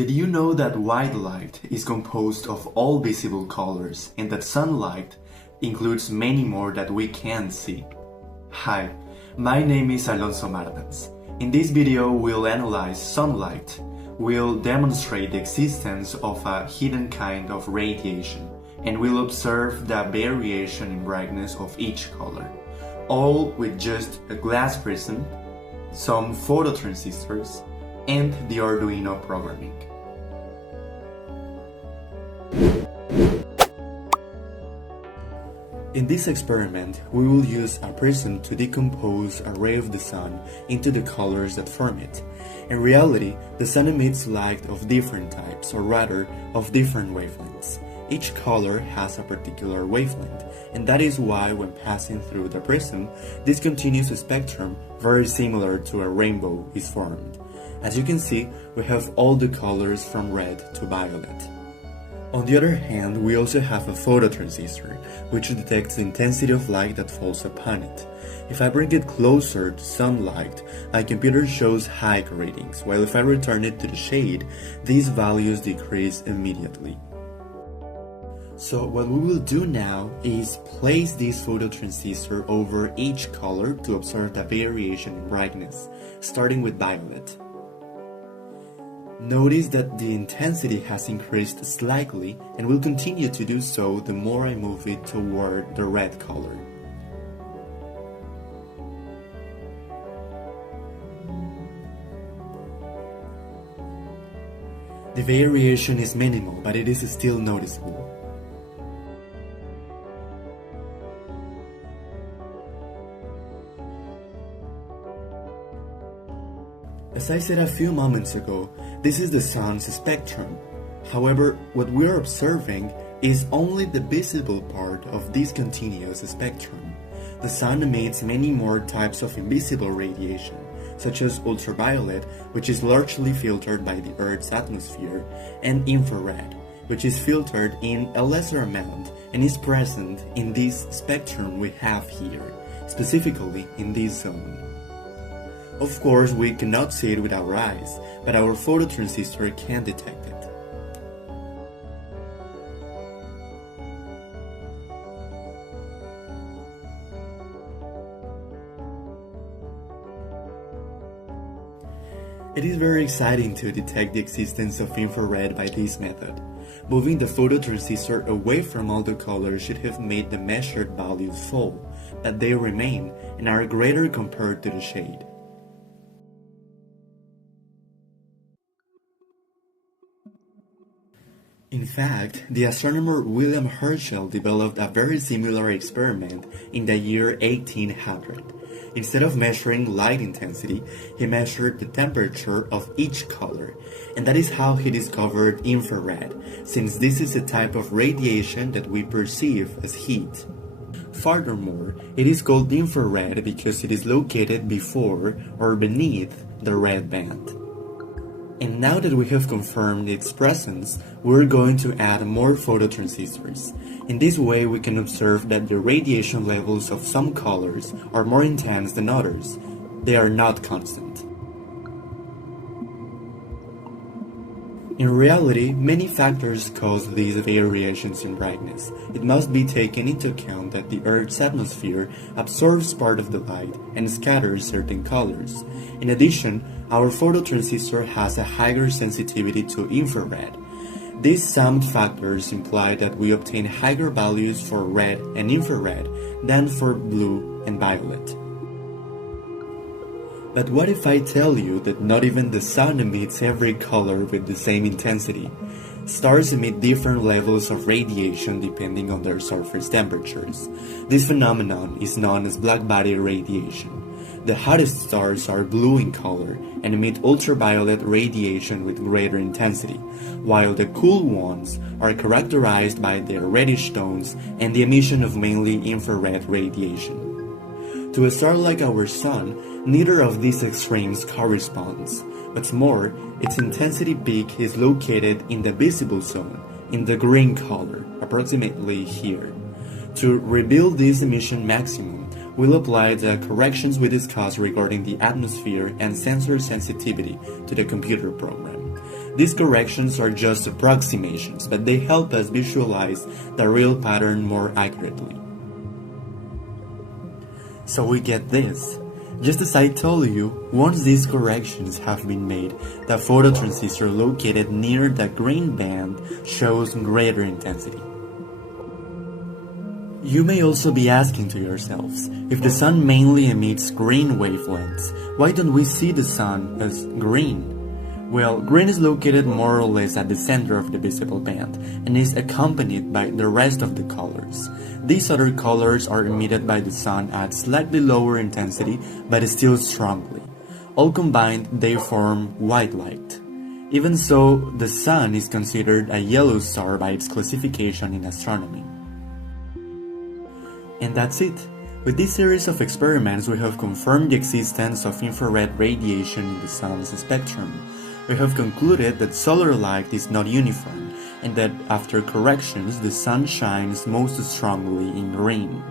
Did you know that white light is composed of all visible colors and that sunlight includes many more that we can't see? Hi, my name is Alonso Martins. In this video, we'll analyze sunlight. We'll demonstrate the existence of a hidden kind of radiation, and we'll observe the variation in brightness of each color, all with just a glass prism, some phototransistors, and the Arduino programming. In this experiment, we will use a prism to decompose a ray of the sun into the colors that form it. In reality, the sun emits light of different types, or rather, of different wavelengths. Each color has a particular wavelength, and that is why when passing through the prism, this continuous spectrum, very similar to a rainbow, is formed. As you can see, we have all the colors from red to violet. On the other hand, we also have a phototransistor, which detects the intensity of light that falls upon it. If I bring it closer to sunlight, my computer shows high readings, while if I return it to the shade, these values decrease immediately. So what we will do now is place this phototransistor over each color to observe the variation in brightness, starting with violet. Notice that the intensity has increased slightly and will continue to do so the more I move it toward the red color. The variation is minimal, but it is still noticeable. As I said a few moments ago, this is the sun's spectrum. However, what we are observing is only the visible part of this continuous spectrum. The sun emits many more types of invisible radiation, such as ultraviolet, which is largely filtered by the Earth's atmosphere, and infrared, which is filtered in a lesser amount and is present in this spectrum we have here, specifically in this zone. Of course, we cannot see it with our eyes, but our phototransistor can detect it. It is very exciting to detect the existence of infrared by this method. Moving the phototransistor away from all the colors should have made the measured values fall, but they remain and are greater compared to the shade. In fact, the astronomer William Herschel developed a very similar experiment in the year 1800. Instead of measuring light intensity, he measured the temperature of each color, and that is how he discovered infrared, since this is a type of radiation that we perceive as heat. Furthermore, it is called infrared because it is located before or beneath the red band. And now that we have confirmed its presence, we're going to add more phototransistors. In this way, we can observe that the radiation levels of some colors are more intense than others. They are not constant. In reality, many factors cause these variations in brightness. It must be taken into account that the Earth's atmosphere absorbs part of the light and scatters certain colors. In addition, our phototransistor has a higher sensitivity to infrared. These summed factors imply that we obtain higher values for red and infrared than for blue and violet. But what if I tell you that not even the sun emits every color with the same intensity? Stars emit different levels of radiation depending on their surface temperatures. This phenomenon is known as blackbody radiation. The hottest stars are blue in color and emit ultraviolet radiation with greater intensity, while the cool ones are characterized by their reddish tones and the emission of mainly infrared radiation. To a star like our Sun, neither of these extremes corresponds. What's more, its intensity peak is located in the visible zone, in the green color, approximately here. To reveal this emission maximum, we'll apply the corrections we discussed regarding the atmosphere and sensor sensitivity to the computer program. These corrections are just approximations, but they help us visualize the real pattern more accurately. So we get this. Just as I told you, once these corrections have been made, the phototransistor located near the green band shows greater intensity. You may also be asking to yourselves, if the sun mainly emits green wavelengths, why don't we see the sun as green? Well, green is located more or less at the center of the visible band and is accompanied by the rest of the colors. These other colors are emitted by the sun at slightly lower intensity but still strongly. All combined, they form white light. Even so, the sun is considered a yellow star by its classification in astronomy. And that's it. With this series of experiments, we have confirmed the existence of infrared radiation in the sun's spectrum. We have concluded that solar light is not uniform, and that after corrections, the sun shines most strongly in green.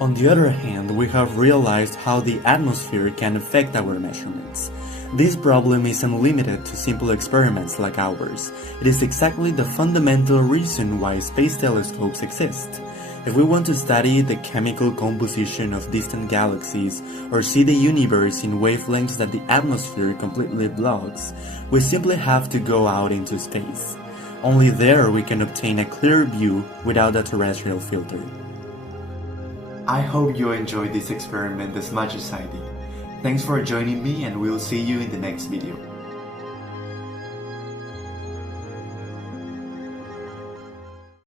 On the other hand, we have realized how the atmosphere can affect our measurements. This problem isn't limited to simple experiments like ours. It is exactly the fundamental reason why space telescopes exist. If we want to study the chemical composition of distant galaxies or see the universe in wavelengths that the atmosphere completely blocks, we simply have to go out into space. Only there we can obtain a clear view without a terrestrial filter. I hope you enjoyed this experiment as much as I did. Thanks for joining me, and we'll see you in the next video.